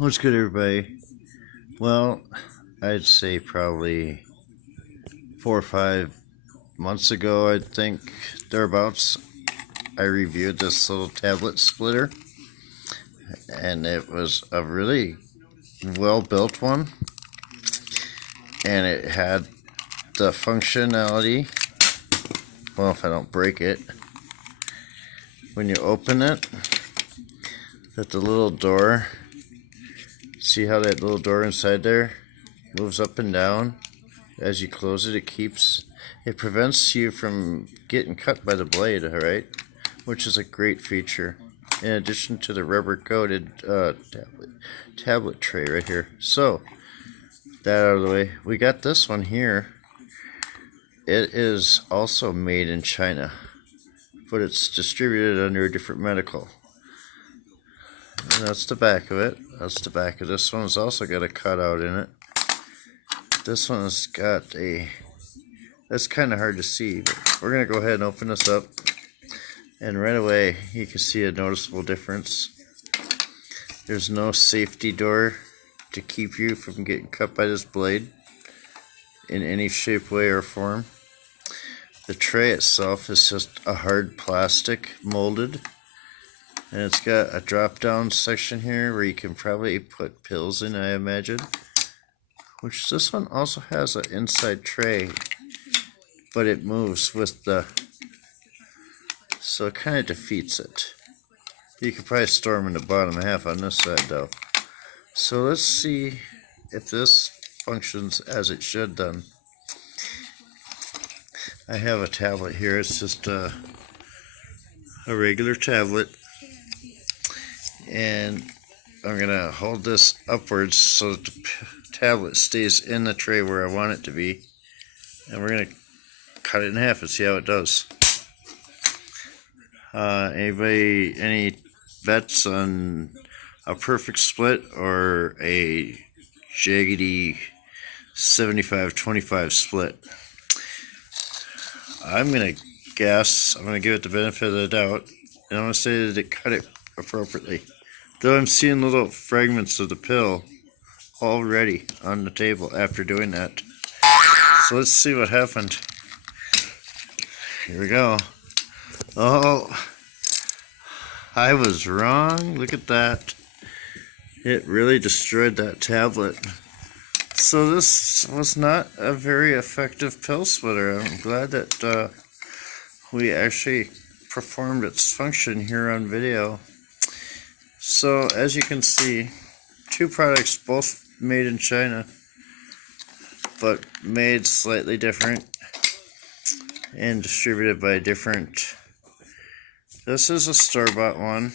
What's good, everybody? Well, I'd say probably 4 or 5 months ago, I think, thereabouts, I reviewed this little tablet splitter, and it was a really well-built one, and it had the functionality, well, if I don't break it, when you open it, that the little door, see how that little door inside there moves up and down? As you close it, it prevents you from getting cut by the blade, alright? Which is a great feature. In addition to the rubber coated tablet tray right here. So, that out of the way. We got this one here. It is also made in China, but it's distributed under a different medical. And that's the back of it. That's the back of this one. It's also got a cutout in it. This one has got that's kind of hard to see, but we're going to go ahead and open this up. And right away, you can see a noticeable difference. There's no safety door to keep you from getting cut by this blade in any shape, way, or form. The tray itself is just a hard plastic molded. And it's got a drop-down section here where you can probably put pills in, I imagine. Which this one also has an inside tray, but it moves with the, so it kind of defeats it. You could probably store them in the bottom half on this side though. So let's see if this functions as it should then. I have a tablet here. It's just a regular tablet, and I'm gonna hold this upwards so that the tablet stays in the tray where I want it to be, and we're gonna cut it in half and see how it does. Any bets on a perfect split or a jaggedy 75-25 split? I'm gonna guess, I'm gonna give it the benefit of the doubt, and I'm gonna say that it cut it appropriately. Though I'm seeing little fragments of the pill already on the table after doing that. So let's see what happened. Here we go. Oh, I was wrong. Look at that. It really destroyed that tablet. So this was not a very effective pill splitter. I'm glad that we actually performed its function here on video. So as you can see, two products both made in China, but made slightly different and distributed by different. This is a store-bought one.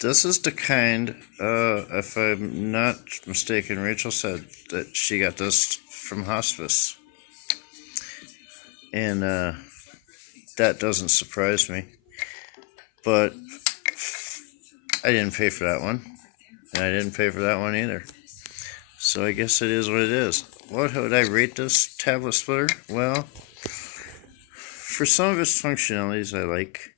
This is the kind, if I'm not mistaken, Rachel said that she got this from hospice. And that doesn't surprise me. But I didn't pay for that one. And I didn't pay for that one either. So I guess it is what it is. What would I rate this tablet splitter? Well, for some of its functionalities I like.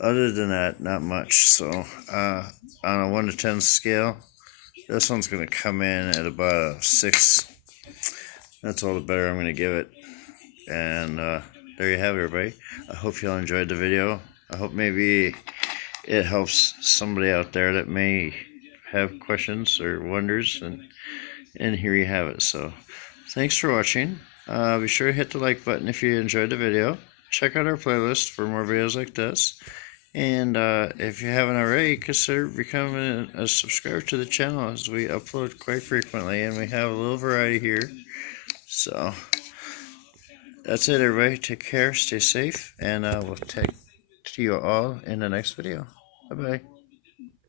Other than that, not much. So on a 1 to 10 scale, this one's going to come in at about a 6. That's all the better I'm going to give it. And there you have it, everybody. I hope you all enjoyed the video. I hope maybe it helps somebody out there that may have questions or wonders, and here you have it. So thanks for watching. Be sure to hit the like button if you enjoyed the video. Check out our playlist for more videos like this, and if you haven't already, consider becoming a subscriber to the channel, as we upload quite frequently and we have a little variety here. So that's it, everybody. Take care, stay safe, and we'll take to you all in the next video. Bye bye.